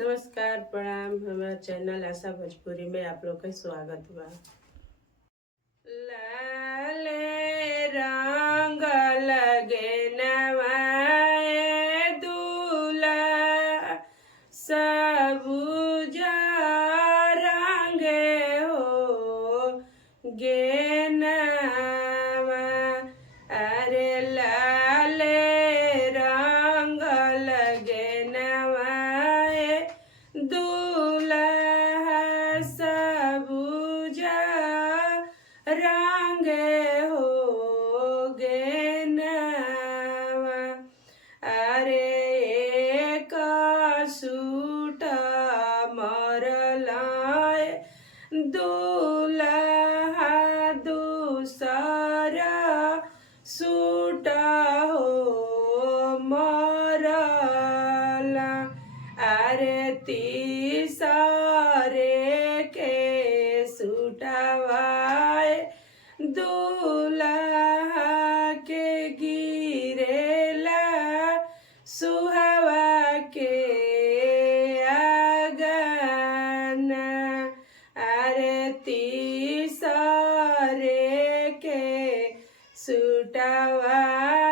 नमस्कार प्रणाम। हमारा चैनल आशा भोजपुरी में आप लोग का स्वागत बा। लाले रंग लगे नवाए दूल्हा सबुज रंगे हो गे नवा। अरे लाले रंग लगे नवाए दूल्हा सबुज रंगे हो गे नवा। अरे एक सूट मरलाए दूल्हा दूसरा सूट हो मरला। अरे तीसरे के सूटवाए दूल्हा के गिरेला सुहवा के आगना। अरे तीसरे के सूटवाए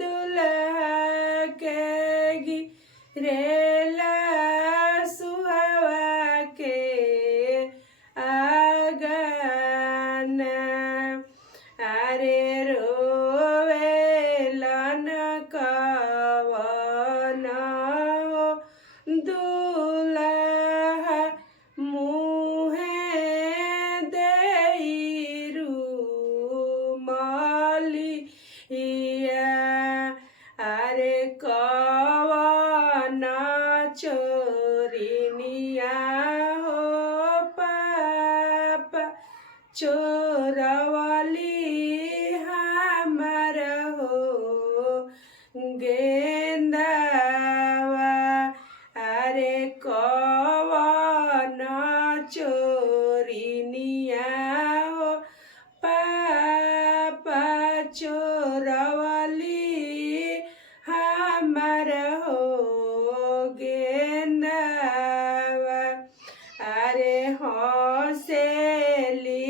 दूल्हा के गिरेला सुहवा के आगना। अरे रोवेलन कवन हो दूल्हा मुहे देई रुमालिया। अरे कवन चोरिनिया हो पापा चोरवली हमर हो गेंदावा। अरे कवन चोरिनिया हो पापा चोरवली हमर हो गेंदावा। अरे हंसेली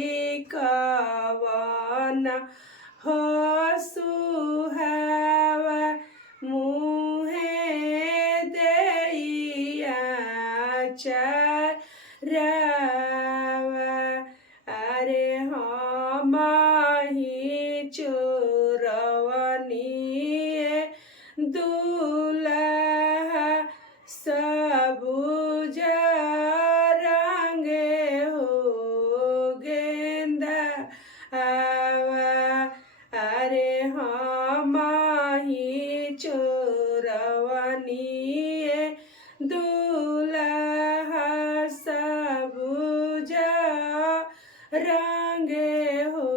कवन हो सुहावा मुहे देइया चारावा। अरे हमही चोरवनी दूल्हा सबुज रंगे हो गेंदावा। अरे हमही चोरवनी दूल्हा सबुज रंगे हो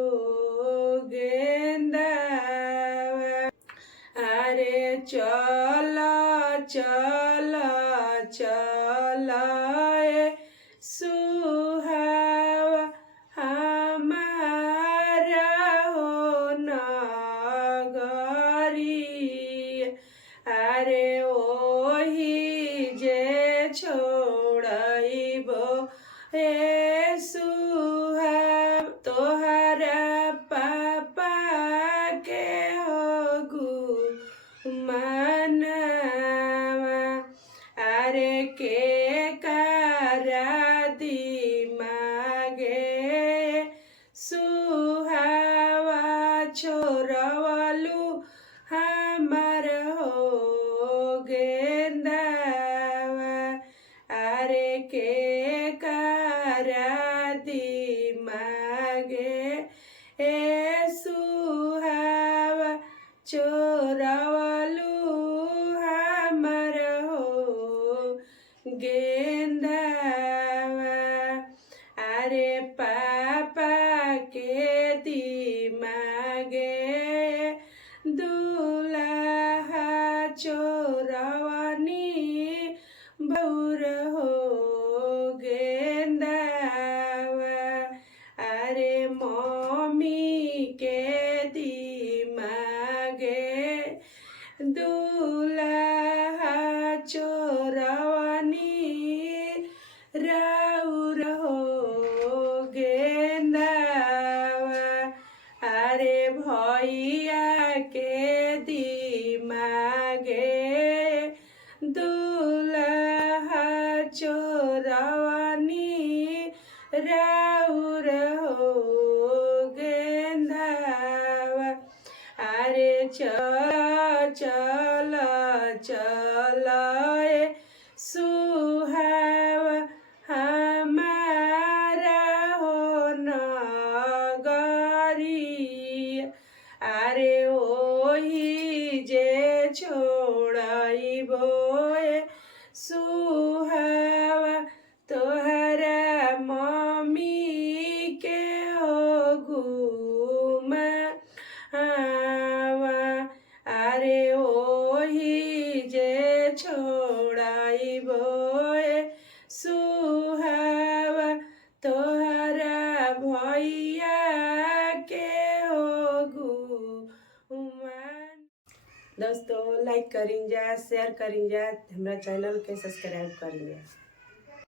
गेंदावा। अरे चल चल चल सुहावा हमारा हो नगरी। अरे ओही जे छोड़बो हे सुहाव तोहरा पापा के हो गुमानवा। अरे के कारा दिमागे सुहावा छोरवलू हमर हो गेंदावा। अरे के कारा दिमागे ए सुहावा चोरवलू हमर हो गेंदावा। अरे पापा के दिमागे दूल्हा चोरवनी बौर हो गेंदावा। अरे मम्मी के दिमागे दूल्हा चोरवनी राउर हो गेंदावा। अरे चल चल चल ए सुहावा हमारा हो नगरी। अरे ओही जे छोड़ाइबो ए सुहावा तोहरा मम्मी के हो घुमा आवा। अरे ओही जे छोड़ाइबो ए सुहावा तोहरा भैया के हो घुमा। दोस्तों लाइक करें जा, शेयर करें जा, हमारा चैनल के सब्सक्राइब करें जा।